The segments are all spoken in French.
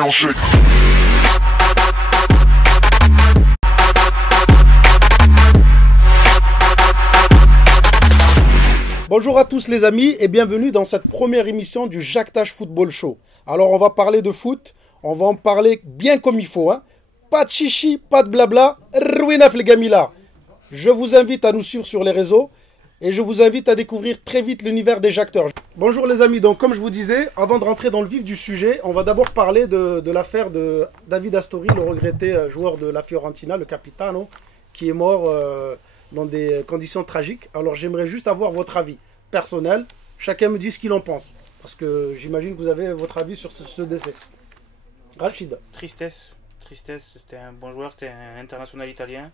ground shake. Bonjour à tous les amis et bienvenue dans cette première émission du Jactage Football Show. Alors on va parler de foot, on va en parler bien comme il faut. Hein. Pas de chichi, pas de blabla, Rouinaf les gamila. Je vous invite à nous suivre sur les réseaux et je vous invite à découvrir très vite l'univers des jacteurs. Bonjour les amis, donc comme je vous disais, avant de rentrer dans le vif du sujet, on va d'abord parler de l'affaire de David Astori, le regretté joueur de la Fiorentina, le capitano, qui est mort dans des conditions tragiques. Alors j'aimerais juste avoir votre avis personnel. Chacun me dit ce qu'il en pense. Parce que j'imagine que vous avez votre avis sur ce décès. Rachid. Tristesse. C'était un bon joueur, c'était un international italien.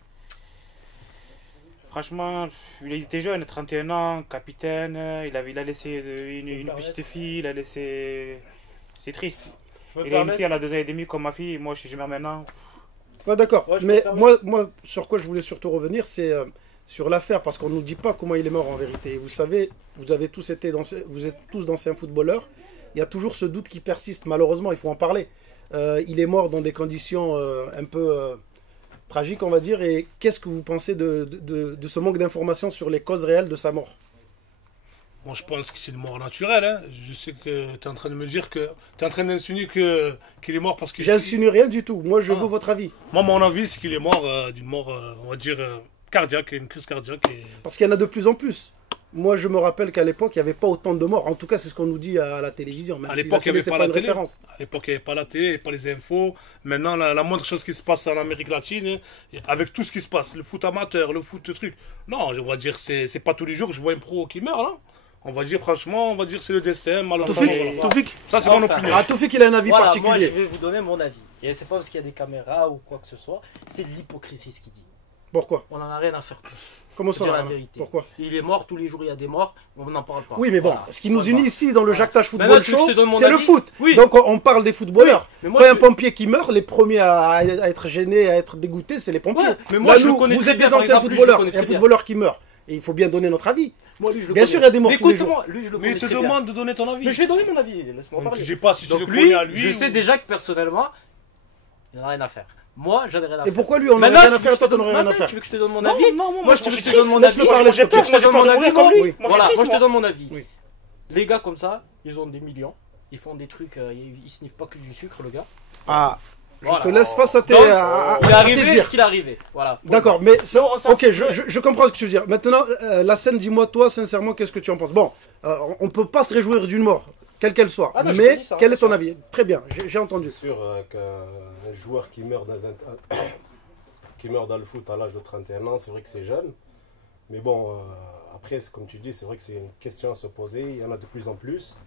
Franchement, il était jeune, 31 ans, capitaine. Il a laissé une petite fille, il a laissé... C'est triste. Il a une fille à la 2 ans et demi comme ma fille. Moi, je suis mère maintenant. Ouais, d'accord. Ouais, mais moi, sur quoi je voulais surtout revenir, c'est sur l'affaire, parce qu'on ne nous dit pas comment il est mort en vérité. Et vous savez, vous êtes tous d'anciens footballeurs. Il y a toujours ce doute qui persiste. Malheureusement, il faut en parler. Il est mort dans des conditions un peu tragiques, on va dire. Et qu'est-ce que vous pensez de ce manque d'informations sur les causes réelles de sa mort? Moi, je pense que c'est une mort naturelle. Hein. Je sais que tu es en train de me dire que tu es en train d'insinuer qu'il est mort parce que... J'insinue rien du tout. Moi, je veux votre avis. Moi, mon avis, c'est qu'il est mort d'une mort, on va dire, cardiaque, une crise cardiaque. Parce qu'il y en a de plus en plus. Moi, je me rappelle qu'à l'époque, il n'y avait pas autant de morts. En tout cas, c'est ce qu'on nous dit à la télévision. Même à l'époque, il n'y avait pas la télé. Référence. À l'époque, il n'y avait pas la télé, il n'y avait pas les infos. Maintenant, la moindre chose qui se passe en Amérique latine, avec tout ce qui se passe, le foot amateur, le foot truc. Non, je vais dire, c'est pas tous les jours que je vois un pro qui meurt, là. On va dire, franchement, c'est le destin. Toufik, ça c'est mon opinion. Ah, Toufik, il a un avis particulier. Moi, je vais vous donner mon avis. Et c'est pas parce qu'il y a des caméras ou quoi que ce soit. C'est de l'hypocrisie ce qu'il dit. Pourquoi? On en a rien à faire. Comment ça, la vérité. Pourquoi? Il est mort, tous les jours il y a des morts, on n'en parle pas. Oui, mais bon, ce qui nous unit ici dans le Jactage Football Show, c'est avis. le foot. Oui. Donc on parle des footballeurs. Oui. Quand il y a un pompier qui meurt, les premiers à être gênés, à être dégoûtés, c'est les pompiers. Ouais. Mais moi, là, vous êtes des anciens footballeurs. Il y a un footballeur qui meurt. Et il faut bien donner notre avis. Moi, lui, bien sûr, il y a des morts tous les jours. Mais il te demande de donner ton avis. Mais je vais donner mon avis, laisse-moi parler. Je sais pas si tu le lui, connais à lui. Je sais déjà que personnellement, il n'en a rien à faire. Moi, j'en ai rien à faire. Et pourquoi lui, on n'a rien à faire et toi, t'en as rien à faire? Tu veux que je te donne mon avis? Non, moi, je te donne mon avis. Laisse-le parler, Je te donne mon avis comme lui. Voilà, moi, je te donne mon avis. Oui. Les gars comme ça, ils ont des millions. Ils font des trucs, ils sniffent pas que du sucre, le gars. Ah, Voilà. je te laisse face à tes... Il est arrivé ce qu'il est arrivé. Voilà. D'accord, mais ok, je comprends ce que tu veux dire. Maintenant, la scène, dis-moi, toi, sincèrement, qu'est-ce que tu en penses? Bon, on peut pas se réjouir d'une mort, quelle qu'elle soit. Ah non, mais quel est ton avis? Très bien, j'ai entendu. C'est sûr qu'un joueur qui meurt qui meurt dans le foot à l'âge de 31 ans, c'est vrai que c'est jeune. Mais bon, après, comme tu dis, c'est vrai que c'est une question à se poser. Il y en a de plus en plus.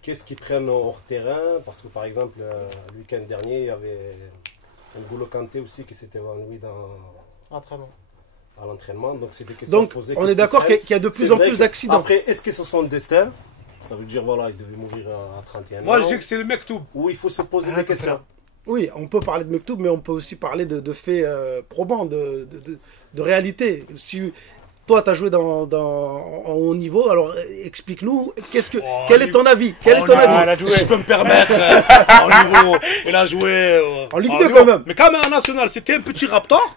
Qu'est-ce qu'ils prennent hors terrain? Parce que par exemple, le week-end dernier, il y avait N'Golo Kanté aussi qui s'était évanoui à l'entraînement. Donc c'est des questions à se poser. On est d'accord qu'il y a de plus en plus d'accidents. Après, est-ce que c'est son destin? Ça veut dire, voilà, il devait mourir à 31 ans. Moi, je dis que c'est le mec tout. Où il faut se poser des questions. Oui, on peut parler de Mektoub, mais on peut aussi parler de faits probants, de réalité. Si toi, tu as joué en haut niveau, alors explique-nous, quel est ton avis? Si je peux me permettre, en niveau, il a joué en Ligue 2 quand même. Mais quand même en national, c'était un petit raptor.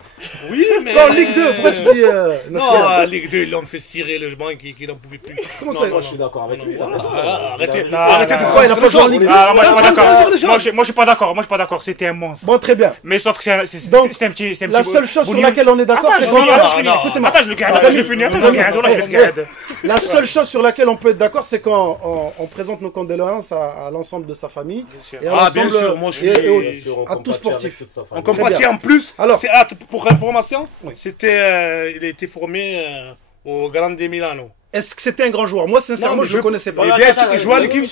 Oui, mais... En Ligue 2, pourquoi tu dis non, en Ligue 2, ils l'ont fait cirer le banc qu'il n'en pouvait plus. Comment ça? Moi, je suis d'accord avec lui. Arrêtez de croire, il n'a pas joué en Ligue 2. Moi, je suis pas d'accord. C'était un monstre. Bon, très bien. Mais sauf que c'est un petit... La seule chose sur laquelle on est d'accord, c'est qu'on... Attends, je le garde. La seule chose sur laquelle on peut être d'accord, c'est quand on présente nos condoléances à l'ensemble de sa famille. Et à bien sûr, moi je suis... à tout sportif. On compatit en plus. Alors, pour information, il a été formé au Grande Milano. Est-ce que c'était un grand joueur? Moi, sincèrement, je ne le connaissais pas. Il jouait à l'équipe.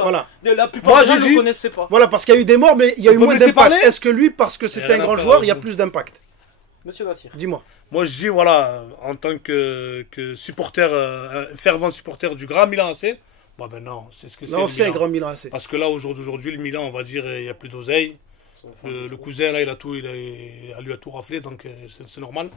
Voilà. La plupart des gens ne le connaissaient pas. Voilà, parce qu'il y a eu des morts, mais il y a eu moins d'impact. Est-ce que lui, parce que c'était un grand joueur, il y a plus d'impact? Monsieur Nassir. Dis-moi. Moi, je dis, voilà, en tant que supporter, un fervent supporter du Grand Milan AC, bon, ben non, c'est ce que c'est. Non, c'est un Grand Milan AC. Parce que là, aujourd'hui, le Milan, on va dire, il n'y a plus d'oseille. Le cousin, là, il a tout raflé, donc c'est normal.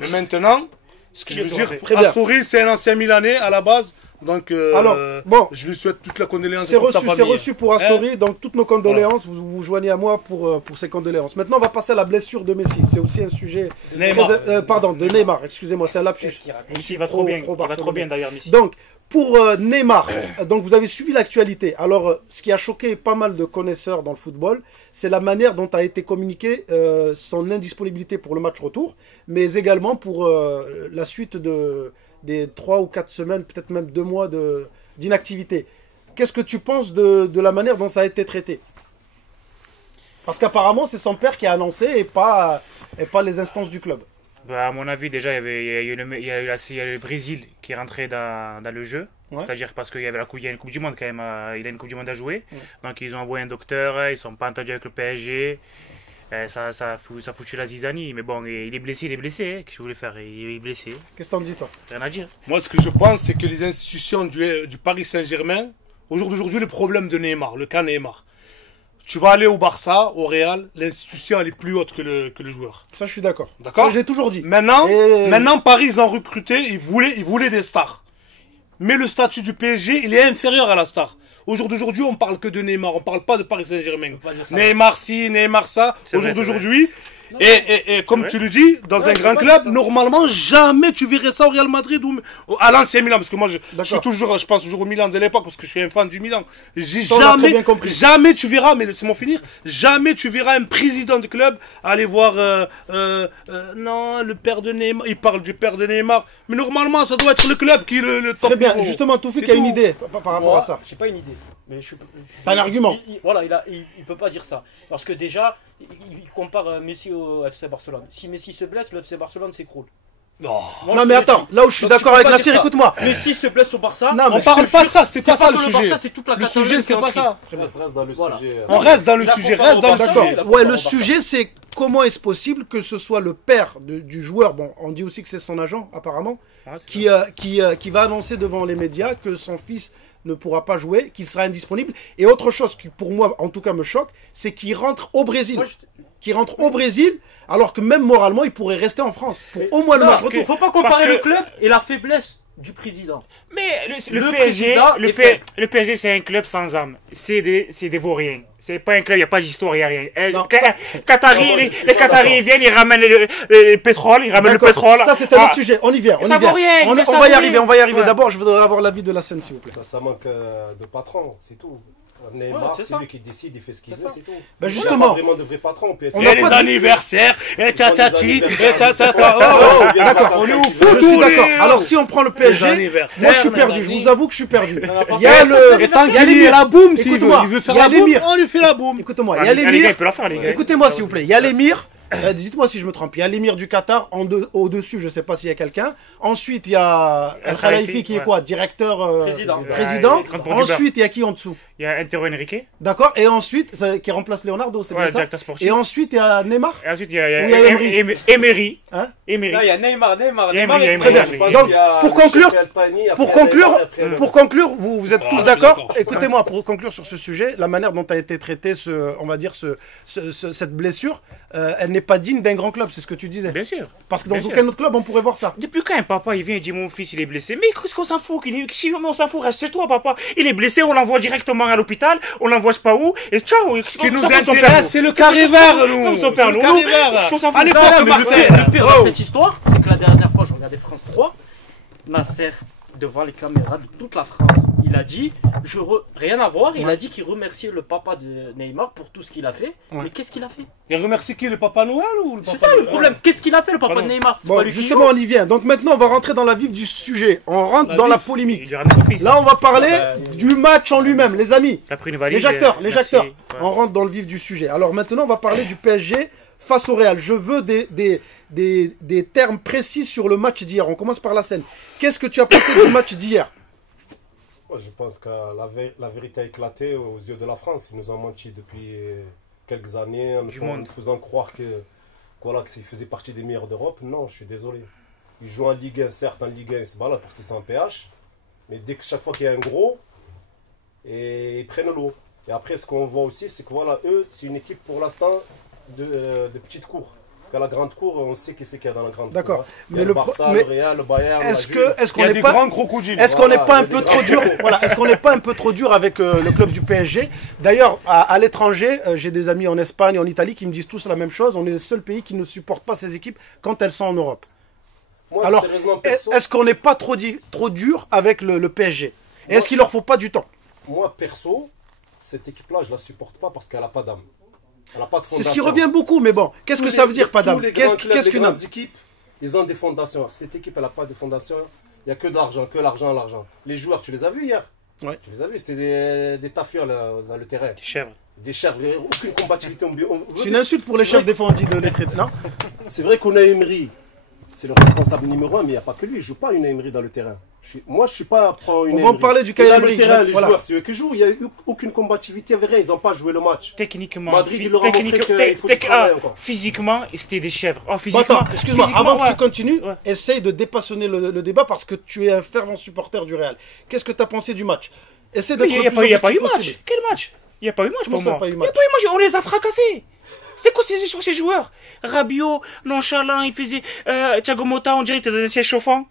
Mais maintenant, ce que je veux dire, Astori, c'est un ancien Milanais à la base. Donc, Alors, bon, je lui souhaite toute la condoléance. c'est reçu pour Astori, donc toutes nos condoléances, vous vous joignez à moi pour ces condoléances. Maintenant, on va passer à la blessure de Messi. C'est aussi un sujet... Neymar. de Neymar, excusez-moi, c'est un lapsus. Messi, il va trop bien. Il va trop bien d'ailleurs, Messi. Donc, pour Neymar, donc vous avez suivi l'actualité. Alors, ce qui a choqué pas mal de connaisseurs dans le football, c'est la manière dont a été communiqué son indisponibilité pour le match retour, mais également pour la suite des 3 ou 4 semaines, peut-être même 2 mois d'inactivité. Qu'est-ce que tu penses de la manière dont ça a été traité? Parce qu'apparemment, c'est son père qui a annoncé et pas les instances du club. Bah, à mon avis, déjà, il y a le Brésil qui est rentré dans le jeu. Ouais. C'est-à-dire parce qu'il y a une Coupe du Monde quand même. Il a une Coupe du Monde à jouer. Donc, ils ont envoyé un docteur. Ils ne sont pas entendus avec le PSG. Ça a foutu la zizanie. Mais bon, il est blessé. Hein. Qu'est-ce que vous voulez faire? Il est blessé. Qu'est-ce que t'en dis, toi? Rien à dire. Moi, ce que je pense, c'est que les institutions du Paris Saint-Germain, aujourd'hui, le problème de Neymar, le cas Neymar, tu vas aller au Barça, au Real, l'institution elle est plus haute que le joueur. Ça, je suis d'accord. D'accord. Ça, j'ai toujours dit. Maintenant, Paris, ils ont recruté, ils voulaient des stars. Mais le statut du PSG, il est inférieur à la star. Aujourd'hui, on parle que de Neymar, on parle pas de Paris Saint-Germain. Neymar ci, Neymar ça. Aujourd'hui, et comme tu le dis, dans un grand club, normalement, jamais tu verrais ça au Real Madrid ou à l'ancien Milan. Parce que moi, je pense toujours au Milan de l'époque parce que je suis un fan du Milan. Jamais tu verras, mais laissez-moi finir, jamais tu verras un président de club aller voir, non, le père de Neymar, il parle du père de Neymar. Mais normalement, ça doit être le club qui est le top. Très bien, niveau. justement, Toufik a une idée par rapport à ça. J'ai pas une idée. Mais T'as un argument. Voilà, il peut pas dire ça. Parce que déjà, il compare Messi au FC Barcelone. Si Messi se blesse, le FC Barcelone s'écroule. Non mais attends, là où je suis d'accord avec Nassir, écoute-moi. Messi se blesse au Barça. Non, On parle pas de ça, c'est pas ça le le sujet. Barça, c'est toute la Le Catalogne sujet, qui est c'est en pas crise. ça. On reste dans le sujet. On reste dans le sujet, D'accord. D'accord. Ouais, le sujet c'est comment est-ce possible que ce soit le père du joueur, bon, on dit aussi que c'est son agent apparemment, qui va annoncer devant les médias que son fils ne pourra pas jouer, qu'il sera indisponible. Et autre chose qui pour moi en tout cas me choque, c'est qu'il rentre au Brésil. Alors que même moralement il pourrait rester en France pour au moins le match retour. Il faut pas comparer le club et la faiblesse du président. Mais le PSG, c'est un club sans âme. C'est des vauriens. C'est pas un club, il n'y a pas d'histoire, il n'y a rien. Les Qataris viennent, ils ramènent le pétrole, Ça, c'est un autre sujet. On y vient. On va y arriver. Ouais. D'abord, je voudrais avoir l'avis de la scène, s'il vous plaît. Ça manque de patron, c'est tout. Neymar, c'est lui qui décide, il fait ce qu'il veut, c'est tout. Ben justement, vraiment de vrai patron. on Et n'a les pas de- anniversaires, et tatati, et tatata. D'accord, on est au je suis d'accord. Alors, si on prend le PSG, moi, je suis perdu. Je vous avoue que je suis perdu. Il y a Et tant qu'il y a la boum, s'il veut, Écoute-moi, il veut faire il y a la boum, l'émir. on lui fait la boum. Écoute-moi, il y a l'émir. les gars. Écoutez-moi, s'il vous plaît. Il y a l'émir. Dites-moi si je me trompe. Il y a l'émir du Qatar au-dessus, je ne sais pas s'il y a quelqu'un. Ensuite, il y a El Khalifi qui est quoi? Directeur président. Ensuite, il y a qui en dessous? Il y a Antero Henrique. D'accord. Et ensuite, qui remplace Leonardo, c'est bien ça? directeur sportif. Et ensuite, il y a Neymar. Et ensuite, il y a Oui, il y a Emery. Emery. Hein? Emery. Là, il y a Neymar. Emery. Très bien. Donc, pour conclure, vous êtes tous d'accord. Écoutez-moi, pour conclure sur ce sujet, la manière dont a été traité cette blessure, elle n'est pas digne d'un grand club, c'est ce que tu disais. Bien sûr. Parce que dans Bien aucun sûr. autre club, on pourrait voir ça. Depuis quand un papa il vient et dit mon fils il est blessé? Mais qu'est-ce qu'on s'en fout? On s'en fout, reste chez toi papa. Il est blessé, on l'envoie directement à l'hôpital, on l'envoie je sais pas où, et ciao. Ce qui nous intéresse, c'est le carré vert, nous. Comme son père, nous. Le carré vert. On s'en fout. À l'époque, Mais Marseille. le pire dans cette histoire, c'est que la dernière fois, je regardais France 3, Nasser, devant les caméras de toute la France, il a dit, rien à voir, il a dit qu'il remerciait le papa de Neymar pour tout ce qu'il a fait. Ouais. Mais qu'est-ce qu'il a fait? Il remercie qui, le Papa Noël ou le Papa C'est ça le problème. Qu'est-ce qu'il a fait le papa Pardon. de Neymar? C'est Bon, pas lui qui justement, joue. on y vient. Donc maintenant, on va rentrer dans la vif du sujet. On rentre dans la polémique. Il ramène son fils. Là, on va parler du match en lui-même, les amis. Il a pris une valise. Les acteurs. Merci. Ouais. On rentre dans le vif du sujet. Alors maintenant, on va parler du PSG face au Real. Je veux des termes précis sur le match d'hier. On commence par la scène. Qu'est-ce que tu as pensé du match d'hier? Moi, je pense que la vérité a éclaté aux yeux de la France. Ils nous ont menti depuis quelques années en nous faisant croire qu'ils faisaient partie des meilleurs d'Europe. Non, je suis désolé. Ils jouent en Ligue 1, certes, en Ligue 1, ils se baladent parce qu'ils sont en PH. Mais dès que chaque fois qu'il y a un gros, ils prennent l'eau. Et après, ce qu'on voit aussi, c'est que voilà, eux, c'est une équipe pour l'instant de petites cours. Parce qu'à la grande cour, on sait qui c'est qu'il y a dans la grande cour. D'accord. Hein. Il y Mais a le le Barça, le Real, le Bayern, est-ce la Juve. qu'on Il y a n'est des pas grands crocodiles. est-ce qu'on n'est Voilà, pas un il y a peu des trop grands dur voilà, est-ce qu'on n'est pas un peu trop dur avec le club du PSG? D'ailleurs, à l'étranger, j'ai des amis en Espagne, en Italie qui me disent tous la même chose. On est le seul pays qui ne supporte pas ces équipes quand elles sont en Europe. Moi, Alors, sérieusement, perso, est-ce qu'on n'est pas trop dur avec le PSG? Et est-ce qu'il leur faut pas du temps? moi, perso, cette équipe-là, je la supporte pas parce qu'elle n'a pas d'âme. Elle n'a pas de C'est fondation. ce qui revient beaucoup, mais bon, qu'est-ce que ça veut dire, pas d'âme? Qu'est-ce qu'une âme? Les équipes, ils ont des fondations. Cette équipe, elle n'a pas de fondation. Il n'y a que de l'argent, que l'argent, l'argent. Les joueurs, tu les as vus hier? Ouais. Tu les as vus, c'était des tafioles dans le terrain. Des chèvres. Des chèvres, aucune combativité. C'est une insulte pour les chefs défendus de l'écrit, non? C'est vrai qu'on a Emery, c'est le responsable numéro 1, mais il n'y a pas que lui. Il ne joue pas une Emery dans le terrain. Moi, je ne suis pas pro une On va en parler du cas Dans Emery. le terrain, les Voilà. joueurs, c'est eux qui jouent. Il n'y a eu aucune combativité. Ils n'ont pas joué le match. Techniquement, Madrid, il leur a montré qu'il faut du travail encore. physiquement, c'était des chèvres. Oh, Bon, physiquement, attends, excuse-moi, physiquement, avant que ouais. tu continues, Ouais. essaye de dépassionner le débat parce que tu es un fervent supporter du Real. Qu'est-ce que tu as pensé du match? Essaye Mais d'être il le n'y plus a pas eu objectif match. possible. Quel match? Il n'y a pas eu match Comment pour ça, moi. pas eu Il n'y match a pas eu match, on les a fracassés. C'est quoi ces joueurs? Rabiot, nonchalant, il faisait Thiago Motta, on dirait qu'il était dans un siège chauffant.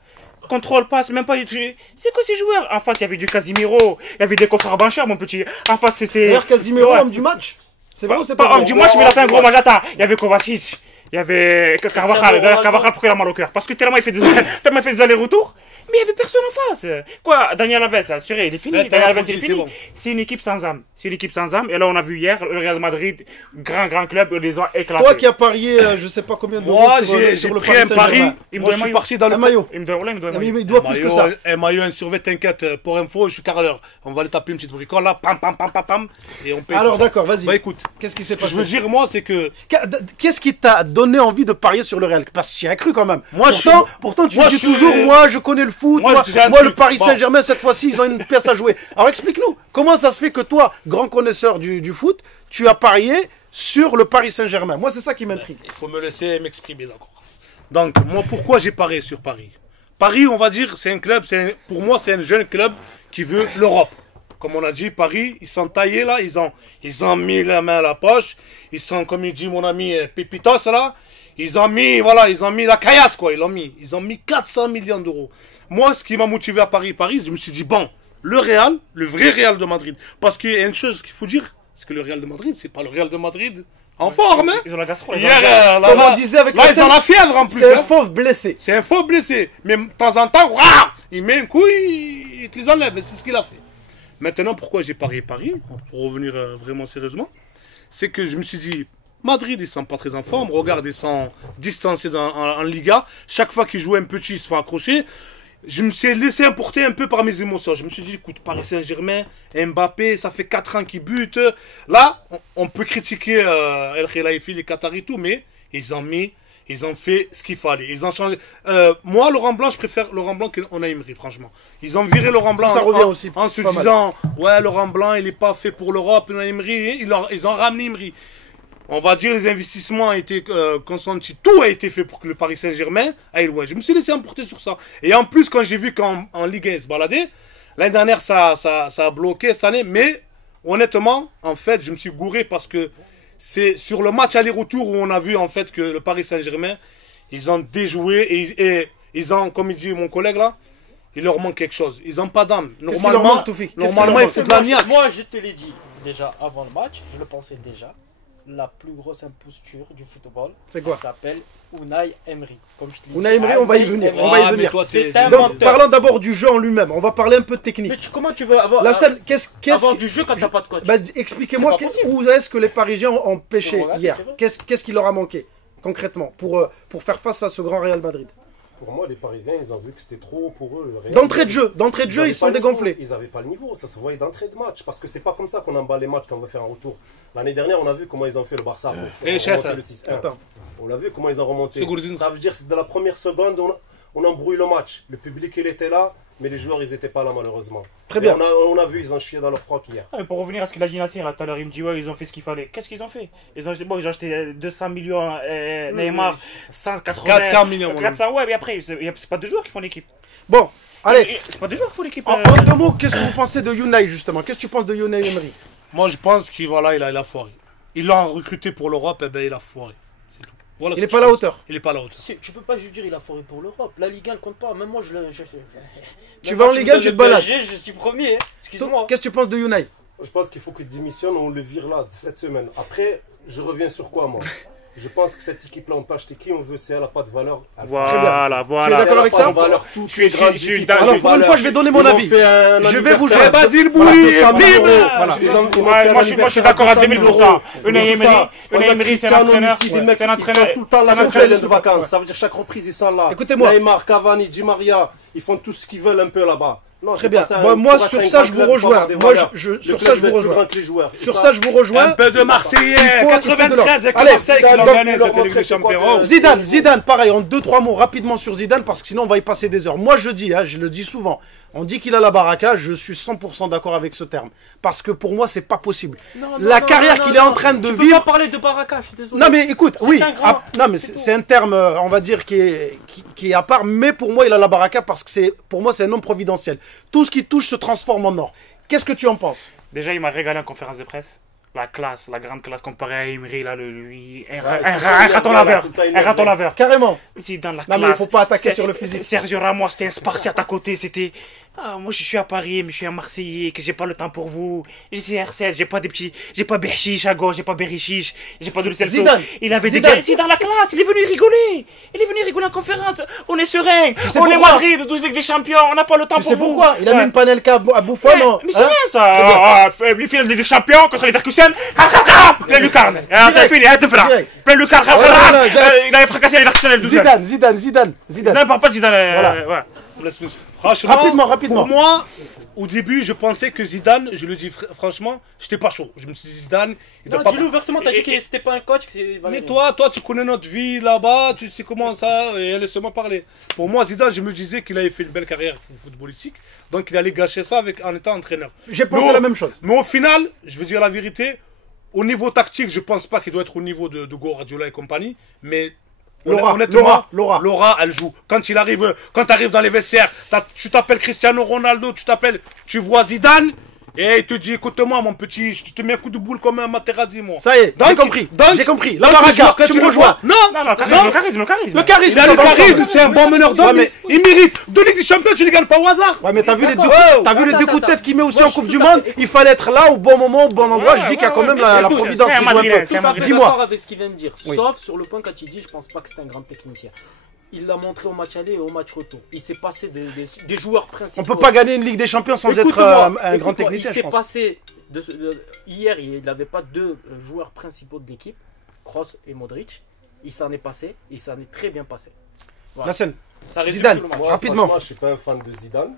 Contrôle, passe, même pas. C'est quoi ces joueurs? En face, il y avait du Casimiro, il y avait des coffres bancheurs, mon petit. En face, c'était. D'ailleurs, Casimiro, Ouais. homme du match. C'est vrai ou c'est Pas pas homme vrai? du match, mais il a fait un gros match. Attends, il y avait Kovacic, il y avait Carvajal. D'ailleurs, Carvajal, pourquoi il a mal au cœur? Parce que tellement il fait des allers-retours, mais il n'y avait personne en face. Quoi, Daniel Alves, assuré, il est fini. Ouais, Daniel t'as Alves, il est c'est fini. bon. C'est une équipe sans âme. C'est une équipe sans âme. Et là, on a vu hier, le Real Madrid, grand club, ils les ont éclatés. Toi qui as parié, je sais pas combien d'euros Moi, sur j'ai sur le pris un Paris pari. Saint-Germain. Il me Moi, doit je un suis maillot. parti dans Un le maillot. Il me doit, voilà, il me doit un Non, mais maillot. il doit plus que ça. Un maillot, un survêt, t'inquiète. Pour info, je suis carreleur. On va aller taper une petite bricole là, pam, pam, pam, pam, pam. Et on paye. Alors tout ça. d'accord, vas-y. Bah écoute, Qu'est-ce qui s'est ce que je veux passé? dire, moi, c'est que. Qu'est-ce qui t'a donné envie de parier sur le Real? Parce que tu y as cru quand même. Moi, pourtant tu moi, dis je suis- toujours, moi je connais le foot, Moi, moi, j'ai un moi, le truc. Paris Bon. Saint-Germain cette fois-ci ils ont une pièce à jouer. Alors explique-nous, comment ça se fait que toi, grand connaisseur du foot, tu as parié sur le Paris Saint-Germain? Moi c'est ça qui m'intrigue. Il faut me laisser m'exprimer, d'accord. Donc, moi, pourquoi j'ai parié sur Paris? Paris, on va dire, c'est un club, pour moi, c'est un jeune club qui veut l'Europe. Comme on a dit, Paris, ils sont taillés là, ils ont mis la main à la poche, ils sont, comme il dit mon ami Pépitos là, ils ont mis la caillasse quoi, ils ont mis 400 millions d'euros. Moi, ce qui m'a motivé à Paris, je me suis dit, bon, le Real, le vrai Real de Madrid, parce qu'il y a une chose qu'il faut dire, c'est que le Real de Madrid, c'est pas le Real de Madrid en forme, hein. Ils ont la gastro. ils ont Hier, la- Comme on disait avec là, ils ont la fièvre en plus. c'est un hein. fauve blessé. C'est un faux blessé. Mais de temps en temps, ouah, il met un coup, il te les enlève. Et c'est ce qu'il a fait. Maintenant, pourquoi j'ai parié Paris, pour revenir vraiment sérieusement, c'est que je me suis dit, Madrid, ils sont pas très en forme. Regarde, ils sont distancés en Liga. Chaque fois qu'ils jouent un petit, ils se font accrocher. Je me suis laissé emporter un peu par mes émotions. Je me suis dit, écoute, Paris Saint-Germain, Mbappé, ça fait 4 ans qu'ils butent. Là, on peut critiquer El Khelaifi, les Qataris, tout, mais ils ont fait ce qu'il fallait. Ils ont changé. Moi, Laurent Blanc, je préfère Laurent Blanc qu'on a Emery, franchement. Ils ont viré Laurent Blanc Ça revient aussi en se pas mal. disant, ouais, Laurent Blanc, il n'est pas fait pour l'Europe, Emery, ils ont ramené Emery. On va dire les investissements ont été consentis, tout a été fait pour que le Paris Saint-Germain aille loin. Je me suis laissé emporter sur ça. Et en plus, quand j'ai vu qu'en Ligue 1 il se baladait, l'année dernière ça a bloqué cette année, mais honnêtement, en fait, je me suis gouré parce que c'est sur le match aller-retour où on a vu en fait que le Paris Saint-Germain, ils ont déjoué et ils ont, comme il dit mon collègue là, il leur manque quelque chose. Ils n'ont pas d'âme. Qu'est-ce qu'il leur manque, Toufik? Qu'est-ce qu'il leur Normalement, il manque faut de la niaque. Moi, je te l'ai dit déjà avant le match, je le pensais déjà. La plus grosse imposture du football, C'est quoi? ça s'appelle Unai Emery. Comme je te l'ai dit. Unai Emery, on va y venir, on va y Ah, mais venir. toi, C'est t'es- un Donc menteur. parlons d'abord du jeu en lui-même. On va parler un peu de technique. Mais comment tu veux avoir, La scène, avoir du jeu quand t'as pas de coach? Bah, expliquez-moi C'est pas possible. où est-ce que les Parisiens ont pêché Regarde, hier. c'est vrai. Qu'est-ce qui leur a manqué concrètement pour faire face à ce grand Real Madrid? Pour moi, les Parisiens, ils ont vu que c'était trop haut pour eux. le Real. D'entrée de jeu, ils avaient sont pas le dégonflés. niveau, Ils n'avaient pas le niveau, ça se voyait d'entrée de match. Parce que c'est pas comme ça qu'on emballe les matchs quand on veut faire un retour. L'année dernière, on a vu comment ils ont fait le Barça. Et On chef, remontait hein. le 6-1. Attends. On a vu comment ils ont remonté. C'est Gourdin. Ça veut dire que c'est de la première seconde, on embrouille le match. Le public, il était là, mais les joueurs, ils n'étaient pas là, malheureusement. Très Et bien. On a vu, ils ont chié dans leur froc hier. Ah, mais pour revenir à ce qu'il a dit Nasser là tout à l'heure, il me dit ouais, ils ont fait ce qu'il fallait. Qu'est-ce qu'ils ont fait? Ils ont acheté 200 millions Neymar, 180 400 millions, mon 400, ouais, mais après, c'est pas deux joueurs qui font l'équipe. Bon, allez. C'est pas deux joueurs qui font l'équipe. En deux mots, qu'est-ce que vous pensez de Unai justement? Qu'est-ce que tu penses de Unai Emery? Moi, je pense qu'il voilà, il a foiré. Ils l'ont recruté pour l'Europe, et ben il a foiré. C'est tout. Voilà Il ce n'est que pas à je la pense. hauteur. Il est pas à la hauteur. Tu peux pas juste dire il a foré pour l'Europe. La Ligue 1 elle compte pas. Même moi Tu vas en Ligue 1, tu te balades. Je suis premier. Excuse-moi. Qu'est-ce que tu penses de Unai? Je pense qu'il faut qu'il démissionne, on le vire là, cette semaine. Après, je reviens sur quoi, moi? Je pense que cette équipe-là, on peut acheter qui on veut, si elle n'a pas de valeur. Voilà, Tu es voilà. d'accord avec ça? Valeur, toutes Je les suis- grandes je suis équipes d'accord. ont Alors pour une valeur. fois, je vais donner mon Ils ont avis. fait un Je vais vous anniversaire joindre. Basile Voilà, Bouli, 200 000 bim euros. Voilà. Ils ont fait Moi, un je suis anniversaire d'accord à 200 000 2000%. euros. Unai Et tout ça. Emery, On a c'est Cristiano, l'entraîneur. Messi, des mecs, C'est ils l'entraîneur. sont tout le temps là, C'est même quand ils l'entraîneur. sont de vacances. Ça veut dire chaque reprise, ils sont là. Écoutez-moi. Neymar, Cavani, Di Maria, ils font tout ce qu'ils veulent un peu là-bas. Non, Très c'est bien. pas ça. Moi, Pour sur être ça, un je grand vous club, faut avoir rejoins. des Moi, valeurs. sur Le ça, club je doit vous être plus rejoins. grand que les joueurs. Et Sur ça, ça, je vous rejoins. Un peu de Marseillais, Il faut de 93 avec Allez, Marseille qui Zidane, l'ont donc, gagné leur cette Ligue montrer des c'est quoi, Champions. Zidane, pareil, en 2-3 mots rapidement sur Zidane, parce que sinon on va y passer des heures. Moi je dis, je le dis souvent, on dit qu'il a la baraka, je suis 100% d'accord avec ce terme. Parce que pour moi c'est pas possible. La carrière qu'il est en train de Tu peux vivre... pas parler de Baraka, je suis désolé. Non mais écoute, oui, un grand- non mais c'est c'est un terme, on va dire, qui est à part, mais pour moi il a la baraka parce que pour moi c'est un homme providentiel. Tout ce qui touche se transforme en or. Qu'est-ce que tu en penses? Déjà, il m'a régalé en conférence de presse. La classe, la grande classe comparée à Emery, là, Ouais, un raton laveur. tout le temps, il Un est raton bien. laveur. Carrément. Si dans la Non classe. mais il faut pas attaquer c'est- sur le physique. Sergio Ramos, c'était un Spartiate à côté. C'était. Ah, moi, je suis à Paris, mais je suis un Marseillais, que j'ai pas le temps pour vous. J'ai CR7, j'ai pas des petits. J'ai pas Berchiche à gauche, j'ai pas Berichiche, j'ai pas de Celso. Zidane. Il avait Zidane. des. C'est dans la classe, il est venu rigoler. Il est venu rigoler en conférence. On est serein. sais On est pourquoi Madrid, 12 Ligues des Champions. On n'a pas le temps Tu pour sais vous. pourquoi? Il a mis Ouais. une panelka à Buffon, Ouais, non? mais c'est Hein? rien ça! Les finales de Ligue des Champions contre les Leverkusen, plein lucarne! C'est fini, arrête de faire! Direct. Plein lucarne, Voilà, j'arrête. il avait fracassé les Leverkusen le 12. Zidane. Non, parle pas de Zidane. Voilà. Ouais. Franchement, Rapidement. Pour moi, au début, je pensais que Zidane, je le dis franchement, j'étais pas chaud. Je me suis dit, Zidane, il doit Non, pas. dis-le ouvertement, t'as dit que c'était pas un coach, que c'est Mais toi, tu connais notre vie là-bas, tu sais comment ça, et laisse-moi parler. Pour moi, Zidane, je me disais qu'il avait fait une belle carrière footballistique, donc il allait gâcher ça en étant entraîneur. J'ai pensé Mais la même chose. Mais au final, je veux dire la vérité, au niveau tactique, je pense pas qu'il doit être au niveau de Guardiola et compagnie, mais honnêtement, Laura. elle joue. Quand tu arrives dans les vestiaires, tu t'appelles Cristiano Ronaldo, tu vois Zidane, et il te dit, écoute-moi mon petit, je te mets un coup de boule comme un Materazzi, moi. Ça y est, j'ai compris. La baraka, tu me rejoins. Non, Non, le charisme. Le charisme, il a ça le va charisme, ensemble. c'est un bon meneur d'hommes, Ouais, mais- il mérite. De Ligue des Champions, tu ne les gagnes pas au hasard. Ouais, mais t'as vu les deux, Attends, t'as vu les deux attends, coups de tête qu'il met aussi Moi, en je suis Coupe du tout à Monde. fait- Il fallait être là au bon moment, au bon endroit. Ouais, Je dis qu'il y a ouais, quand même ouais, la mais providence c'est un qui joue un Madrilène, peu. c'est un Tout à fait Dis-moi. d'accord avec ce qu'il vient de dire. Oui. Sauf sur le point quand il dit, je pense pas que c'est un grand technicien. Il l'a montré au match aller et au match retour. Il s'est passé des joueurs principaux. On peut pas gagner une Ligue des Champions sans être Écoute-moi, un grand écoute-moi, technicien, Il je s'est pense. passé hier, il n'avait pas deux joueurs principaux de l'équipe, Kroos et Modric. Il s'en est passé, il s'en est très bien passé. Voilà. La scène. Ça résume Zidane. tout le match. Moi, Rapidement. franchement, je suis pas un fan de Zidane.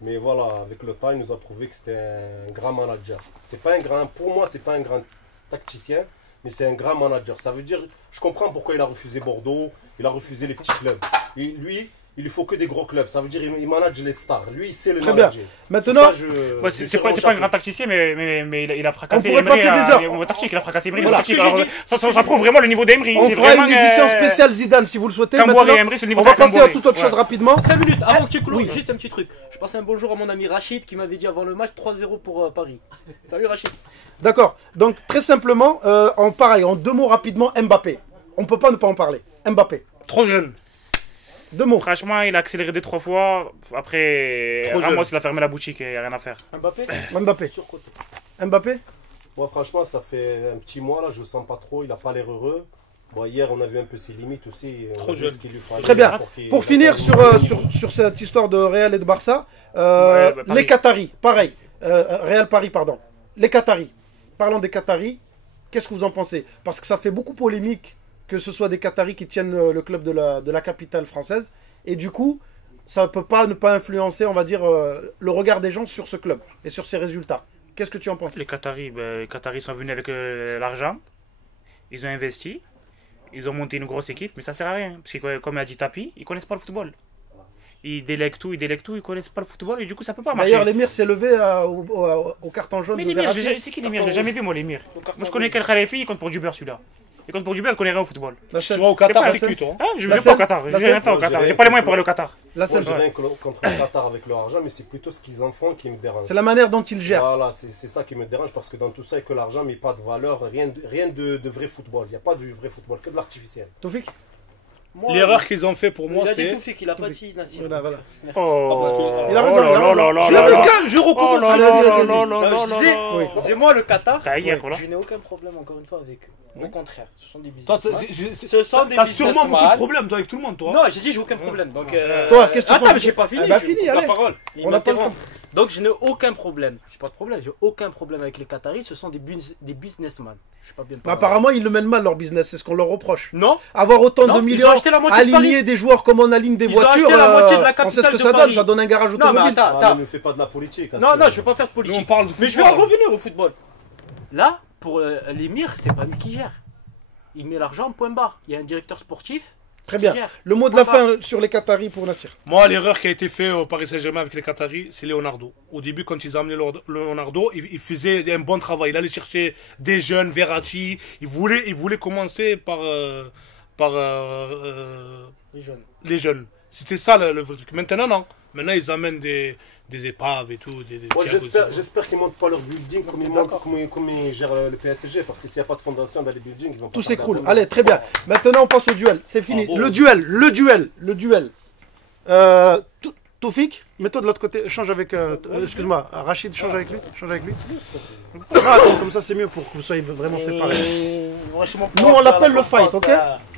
Mais voilà, avec le temps, il nous a prouvé que c'était un grand manager. C'est pas un grand, pour moi, c'est pas un grand tacticien, mais c'est un grand manager. Ça veut dire, je comprends pourquoi il a refusé Bordeaux, il a refusé les petits clubs. Et lui, il lui faut que des gros clubs. Ça veut dire, il manage les stars. Lui, il sait le Très bien. manager. Maintenant, Ça, je- Ouais, je c'est tire pas mon un chapeau. grand tacticien, mais il a fracassé On pourrait Emery passer des heures. au niveau tactique. Il a fracassé Emery au Voilà. niveau tactique. Alors, ça prouve vraiment le niveau d'Emery. on C'est fera une vraiment, édition spéciale Zidane si vous le souhaitez. Camboire Maintenant, et Emery, c'est le niveau on va de passer à Camboire. toute autre chose Ouais. rapidement. 5 minutes avant que tu closes, Oui. juste un petit truc. Je passe un bonjour à mon ami Rachid qui m'avait dit avant le match 3-0 pour Paris. Salut Rachid. D'accord. Donc très simplement, en 2 mots rapidement, Mbappé. On peut pas ne pas en parler. Mbappé. Trop jeune. 2 mots. Franchement, il a accéléré 2-3 fois. Après, Trop Ramos, jeune. il a fermé la boutique, il n'y a rien à faire. Mbappé Mbappé. Surcoté. Mbappé. Moi, franchement, ça fait un petit mois là, je le sens pas trop. Il a pas l'air heureux. Bon, hier, on a vu un peu ses limites aussi. On Trop a vu jeune. ce qu'il lui fallait Très bien. qu'il- Pour finir sur cette histoire de Real et de Barça, Ouais, bah, Paris. les Qataris, pareil. Real Paris, pardon. Les Qataris. Parlons des Qataris. Qu'est-ce que vous en pensez? Parce que ça fait beaucoup polémique que ce soit des Qataris qui tiennent le club de la capitale française. Et du coup, ça ne peut pas ne pas influencer, on va dire, le regard des gens sur ce club et sur ses résultats. Qu'est-ce que tu en penses? Les Qataris sont venus avec l'argent. Ils ont investi. Ils ont monté une grosse équipe, mais ça sert à rien. Parce que, comme a dit Tapi, ils connaissent pas le football. Ils délèguent tout, ils connaissent pas le football, et du coup, ça peut pas marcher. D'ailleurs, l'émir s'est levé au carton jaune Mais de l'émir, Verratti. c'est qui l'émir? J'ai jamais vu, moi, l'émir. Moi, je connais quel Khalifi, il compte pour du beurre, celui-là. Il compte pour du beurre, il connaît rien au football. La Tu scène. vas au Qatar, pas t'es la cuit, toi. Hein, je La vais pas au scène. Qatar, La j'ai rien scène. fait au Qatar. J'ai pas les moyens pour aller au Qatar. La Moi, scène. j'ai rien contre le Qatar avec leur argent, mais c'est plutôt ce qu'ils en font qui me dérange. C'est la manière dont ils gèrent. Voilà, c'est ça qui me dérange parce que dans tout ça, il y a que l'argent, mais pas de valeur, rien de vrai football. Il n'y a pas du vrai football, que de l'artificiel. Toufik. Moi, L'erreur qu'ils ont fait pour moi, il a dit c'est. Toufik, il a pas dit Nassir. Voilà. Merci. Oh, parce que- Il a raison, il a raison. Je recommence. Allez, vas-y. Je disais, moi le Qatar, T'as hier, voilà. je n'ai aucun problème encore une fois avec eux. Au contraire, ce sont des Toi, businessmen. Ce sont des t'as sûrement beaucoup de businessmen. problèmes, toi, avec tout le monde, toi. Non, j'ai dit j'ai aucun problème. Donc, Toi, qu'est-ce que tu attends, penses mais j'ai pas fini. Ah bah, je fini, coupe la allez. parole. Il On n'a pas le m'interrompt. Donc je n'ai aucun problème. J'ai pas de problème. J'ai aucun problème avec les Qataris. Ce sont des businessmen. Je suis pas bien. Bah, apparemment, ils le mènent mal leur business, c'est ce qu'on leur reproche. Non. Avoir autant Non, de ils ont millions, acheté la moitié de aligner Paris. des joueurs comme on aligne des Ils ont voitures, acheté la moitié de la on sait ce capitale que de ça donne, Paris. ça donne un garage Non, mais automobile. attends, Ah, attends. mais ne fais pas de la politique. Non, non, je vais pas faire de Nous, on politique. parle de Mais je vais en football. revenir au football. Là, pour l'émir, c'est pas lui qui gère. Il met l'argent, point barre. Il y a un directeur sportif. Très bien. qui gère. Le mot de la fin sur les Qataris pour Nassir. Moi, l'erreur qui a été faite au Paris Saint-Germain avec les Qataris, c'est Leonardo. Au début, quand ils ont amené Leonardo, il faisait un bon travail. Il allait chercher des jeunes, Verratti. Il voulait commencer par Les jeunes. les jeunes. C'était ça le vrai truc. Maintenant, non. Maintenant, ils amènent des épaves et tout. Moi, Thiago j'espère qu'ils montent pas leur building comme ils gèrent le PSG. Parce que s'il n'y a pas de fondation dans les buildings, ils vont pas Tout faire s'écroule. d'abonnement. Allez, très bien. Maintenant, on passe au duel. C'est fini. Ah bon. Le duel. Toufik, mets-toi de l'autre côté. Change avec. Excuse-moi, Rachid, change avec lui. Non, attends, comme ça, c'est mieux pour que vous soyez vraiment séparés. Nous, on l'appelle le fight, ok?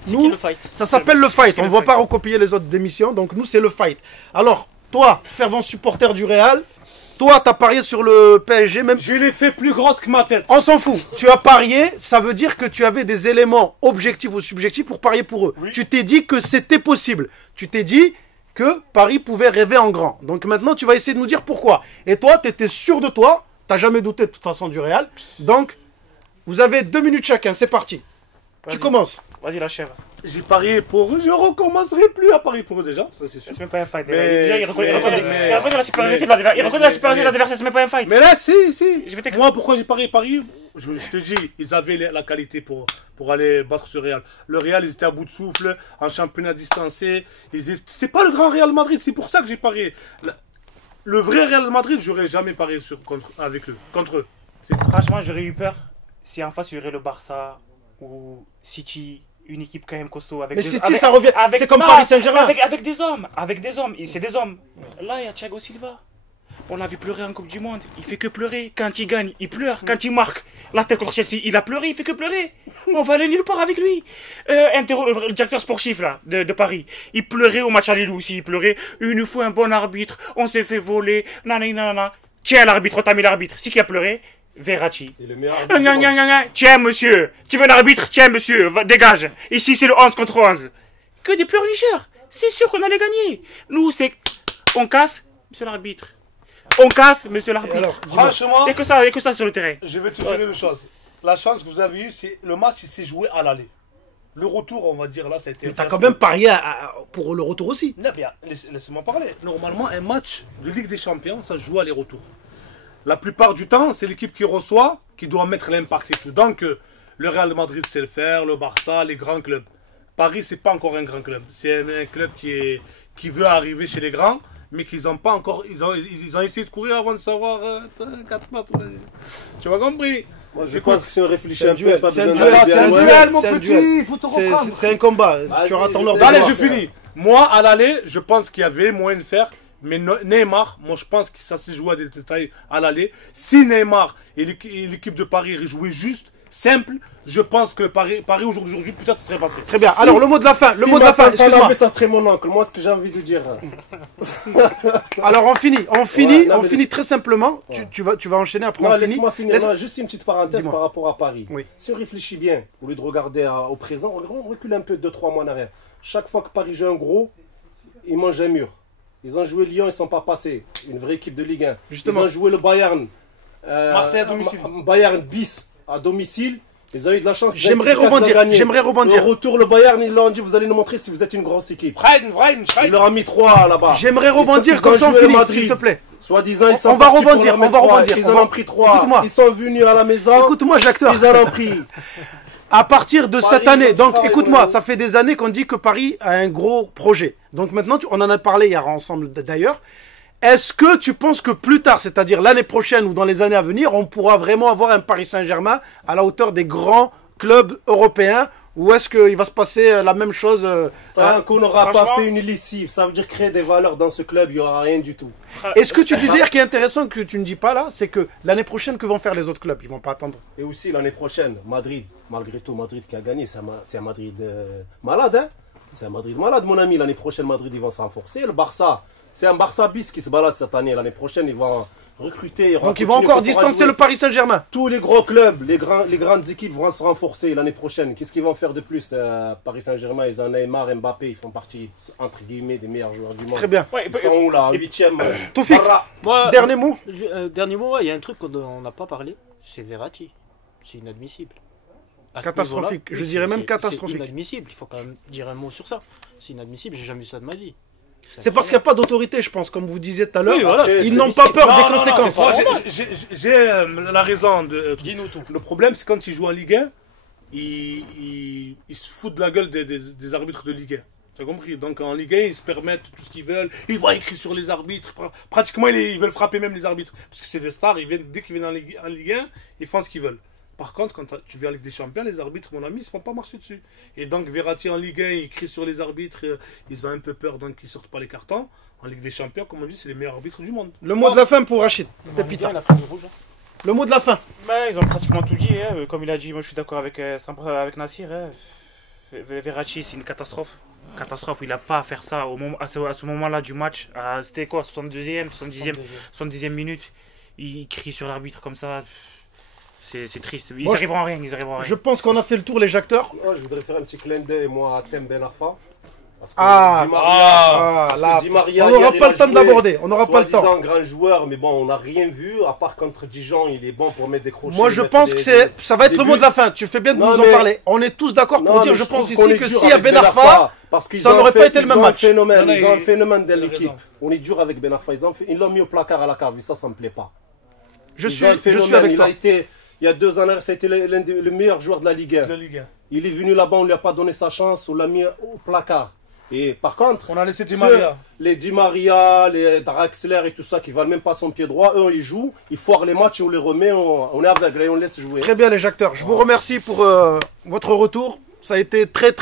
Nous, le fight. ça s'appelle le fight. On ne va pas recopier les autres démissions. Donc, nous, c'est le fight. Alors, toi, fervent supporter du Real, toi, t'as parié sur le PSG, même. Je l'ai fait plus grosse que ma tête. On s'en fout. Tu as parié, ça veut dire que tu avais des éléments objectifs ou subjectifs pour parier pour eux. Oui. Tu t'es dit que c'était possible. Tu t'es dit que Paris pouvait rêver en grand. Donc maintenant, tu vas essayer de nous dire pourquoi. Et toi, tu étais sûr de toi. T'as jamais douté de toute façon du Real. Donc, vous avez 2 minutes chacun. C'est parti. Tu commences. Vas-y, la chèvre. J'ai parié pour eux. Je recommencerai plus à parier pour eux déjà. Ça, c'est sûr. C'est même pas un fight. Mais- Déjà, il reconnaît mais- il reconnaît la supériorité de l'adversaire. Il reconnaît la supériorité de l'adversaire, c'est même pas un fight. Mais là, si. Je vais t'écouter. Moi, pourquoi j'ai parié Paris je te dis, ils avaient la qualité pour aller battre ce Real. Le Real, ils étaient à bout de souffle, en championnat distancé. C'était pas le grand Real Madrid, c'est pour ça que j'ai parié. Le vrai Real Madrid, j'aurais jamais parié contre eux. Franchement, j'aurais eu peur si en face il y aurait le Barça ou City, une équipe quand même costaud. Avec Mais des- City, avec- ça revient. avec- C'est comme non, Paris Saint-Germain. Avec des hommes, c'est des hommes. Là, il y a Thiago Silva. On l'a vu pleurer en Coupe du Monde. Il fait que pleurer. Quand il gagne, il pleure. Quand il marque la tête contre Chelsea, il a pleuré. Il fait que pleurer. On va aller nulle part avec lui. Le directeur sportif là, de Paris, il pleurait au match aller aussi. Il pleurait. Une fois un bon arbitre, on s'est fait voler. Nanana. Tiens l'arbitre, on t'a mis l'arbitre. C'est qui a pleuré? Verratti. Et le meilleur Gna, gna, gna, gna. Tiens monsieur, tu veux l'arbitre? Tiens monsieur, dégage. Ici c'est le 11 contre 11. Que des pleurnicheurs. C'est sûr qu'on allait gagner. Nous c'est, on casse, monsieur l'arbitre. On casse, monsieur l'arbitre. Alors, dis-moi. Franchement, Et que ça sur le terrain. je vais te dire une chose. La chance que vous avez eue, c'est le match, il s'est joué à l'aller. Le retour, on va dire, là, ça a été... Mais t'as quand même parié pour le retour aussi. Non, bien, laissez-moi parler. Normalement, un match de Ligue des Champions, ça se joue aller-retour. La plupart du temps, c'est l'équipe qui reçoit qui doit mettre l'impact et tout. Donc, le Real Madrid sait le faire, le Barça, les grands clubs. Paris, c'est pas encore un grand club. C'est un club qui veut arriver chez les grands, mais qu'ils n'ont pas encore... Ils ont essayé de courir avant de savoir 4 mètres. Tu m'as compris? Moi, je pense que si on réfléchit C'est un un peu, duel, pas c'est un besoin duel, d'aller c'est un bien loin. duel, mon c'est un petit, duel. il faut te reprendre. C'est un combat. Vas-y, Tu attends je leur sais. Allez, devoir. je finis. Moi, à l'aller, je pense qu'il y avait moyen de faire. Mais Neymar, moi je pense que ça s'est joué à des détails à l'aller. Si Neymar et l'équipe de Paris jouaient juste, simple, je pense que Paris aujourd'hui, peut-être ça serait passé. Très bien. Alors, le mot de la fin. Le Si mot de la fin. ma femme Excuse-moi. l'avait, ça serait mon oncle. Moi, ce que j'ai envie de dire. Alors, on finit. On Ouais, finit non, mais très simplement. Ouais. Tu vas enchaîner après. Non, On finit. laisse-moi finir. Laisse- Non, juste une petite parenthèse Dis-moi. par rapport à Paris. Oui. Si on réfléchit bien, au lieu de regarder au présent, on recule un peu 2-3 mois en arrière. Chaque fois que Paris joue un gros, ils mangent un mur. Ils ont joué Lyon, ils ne sont pas passés. Une vraie équipe de Ligue 1. Justement. Ils ont joué le Bayern. Marseille à domicile. Bayern bis à domicile. Ils ont eu de la chance. J'aimerais Ils ont rebondir. gagné. J'aimerais rebondir. Au retour, le Bayern, ils leur ont dit vous allez nous montrer si vous êtes une grosse équipe. Freien. Il leur a mis 3 là-bas. J'aimerais rebondir Ils comme ont ça on joué finit, Madrid. s'il te plaît. Soi-disant, ils sont On va partis pour rebondir, leur mettre on va trois. rebondir, Ils on en va- ont pris 3. Écoute-moi. Ils sont venus à la maison. Écoute-moi, l'acteur. Ils en ont pris. À partir de Paris, cette année, ils ont donc travaillé, écoute-moi, ouais. ça fait des années qu'on dit que Paris a un gros projet. Donc maintenant, on en a parlé hier ensemble d'ailleurs. Est-ce que tu penses que plus tard, c'est-à-dire l'année prochaine ou dans les années à venir, on pourra vraiment avoir un Paris Saint-Germain à la hauteur des grands clubs européens? Ou est-ce qu'il va se passer la même chose Tant qu'on n'aura pas franchement- fait une lessive, ça veut dire créer des valeurs dans ce club, il n'y aura rien du tout. Et ce que tu disais hier qui est intéressant que tu ne dis pas là, c'est que l'année prochaine, que vont faire les autres clubs? Ils vont pas attendre. Et aussi l'année prochaine, Madrid, malgré tout, Madrid qui a gagné, c'est un Madrid malade. Hein, c'est un Madrid malade, mon ami. L'année prochaine, Madrid, ils vont se renforcer. Le Barça, c'est un Barça bis qui se balade cette année. L'année prochaine, ils vont recruter. Donc ils vont encore distancer le Paris Saint-Germain. Tous les gros clubs, les grandes équipes vont se renforcer l'année prochaine. Qu'est-ce qu'ils vont faire de plus Paris Saint-Germain, ils ont Neymar, Mbappé, ils font partie, entre guillemets, des meilleurs joueurs du monde. Très bien. Ouais, Ils sont où là 8e Toufik, moi, dernier mot. dernier mot, il y a un truc qu'on n'a pas parlé, c'est Verratti. C'est inadmissible. À ce Catastrophique. niveau-là, Je dirais même c'est catastrophique. inadmissible, il faut quand même dire un mot sur ça. C'est inadmissible, j'ai jamais vu ça de ma vie. C'est parce qu'il n'y a pas d'autorité, je pense, comme vous disiez tout à l'heure. Oui, voilà. Ils n'ont pas peur Non, des non, non, conséquences. c'est pas Moi, normal. j'ai la raison de. Dis-nous tout. Le problème, c'est quand ils jouent en Ligue 1, ils se foutent de la gueule des arbitres de Ligue 1. Tu as compris? Donc en Ligue 1, ils se permettent tout ce qu'ils veulent. Ils vont écrire sur les arbitres. Pratiquement, ils veulent frapper même les arbitres. Parce que c'est des stars. Dès qu'ils viennent en Ligue 1, ils font ce qu'ils veulent. Par contre, quand tu viens en Ligue des Champions, les arbitres, mon ami, ils se font pas marcher dessus. Et donc Verratti en Ligue 1, il crie sur les arbitres. Ils ont un peu peur, donc ils sortent pas les cartons. En Ligue des Champions, comme on dit, c'est les meilleurs arbitres du monde. Le mot de la fin pour Rachid. Pépita. Il a pris le rouge. Le mot de la fin. Ils ont pratiquement tout dit. Comme il a dit, moi je suis d'accord avec Nassir. Verratti, c'est une catastrophe. Catastrophe, il n'a pas à faire ça à ce moment-là du match. C'était quoi, 62e, 70e minute. Il crie sur l'arbitre comme ça. C'est triste. Ils Moi, n'arriveront à rien. Ils arriveront à rien. Je pense qu'on a fait le tour, les jacteurs. Moi, je voudrais faire un petit clin d'œil, moi, à Thème Ben Arfa. Parce que Ah, Di Maria, Ah, là, Di Maria, on hier, n'aura il pas a le temps de joué, l'aborder. On n'aura pas le temps. soi-disant grand joueur, mais bon, on n'a rien vu, à part contre Dijon, il est bon pour mettre des crochets. Moi, je mettre pense des- que ça va être des le mot de buts. la fin. Tu fais bien de Non, nous en mais- parler. On est tous d'accord pour Non, dire, mais je pense trouve qu'on ici est que dur s'il y a avec Ben Arfa, parce qu'ils ça ont n'aurait fait- pas été le ils même ont match. un phénomène, Non, ils ont un il- phénomène dans il a l'équipe. raison. On est dur avec Ben Arfa. Ils l'ont mis au placard à la cave, et ça me plaît pas. je Ils suis ont un phénomène. avec toi. Il y a 2 ans, ça a été le meilleur joueur de la Ligue 1. De la Ligue 1. Il est venu là-bas, on ne lui a pas donné sa chance, on l'a mis au placard. Et par contre, On a laissé Di Maria. les Di Maria, les Draxler et tout ça qui valent même pas son pied droit, eux ils jouent, ils foirent les matchs et on les remet, on est aveugle et on laisse jouer. Très bien, les jacteurs. Je vous remercie pour votre retour. Ça a été très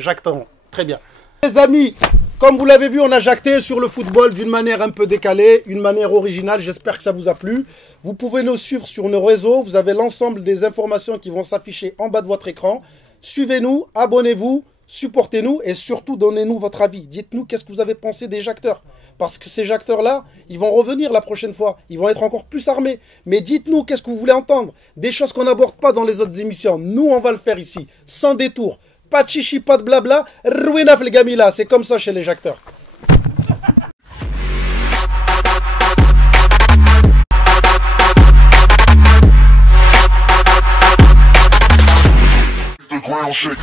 jactant. Très bien. Les amis, comme vous l'avez vu, on a jacté sur le football d'une manière un peu décalée, une manière originale. J'espère que ça vous a plu. Vous pouvez nous suivre sur nos réseaux. Vous avez l'ensemble des informations qui vont s'afficher en bas de votre écran. Suivez-nous, abonnez-vous, supportez-nous et surtout donnez-nous votre avis. Dites-nous qu'est-ce que vous avez pensé des jacteurs. Parce que ces jacteurs-là, ils vont revenir la prochaine fois. Ils vont être encore plus armés. Mais dites-nous qu'est-ce que vous voulez entendre. Des choses qu'on n'aborde pas dans les autres émissions. Nous, on va le faire ici, sans détour. Pas de chichi, pas de blabla. Rouinaf les gamila. C'est comme ça chez les jacteurs. The ground shake.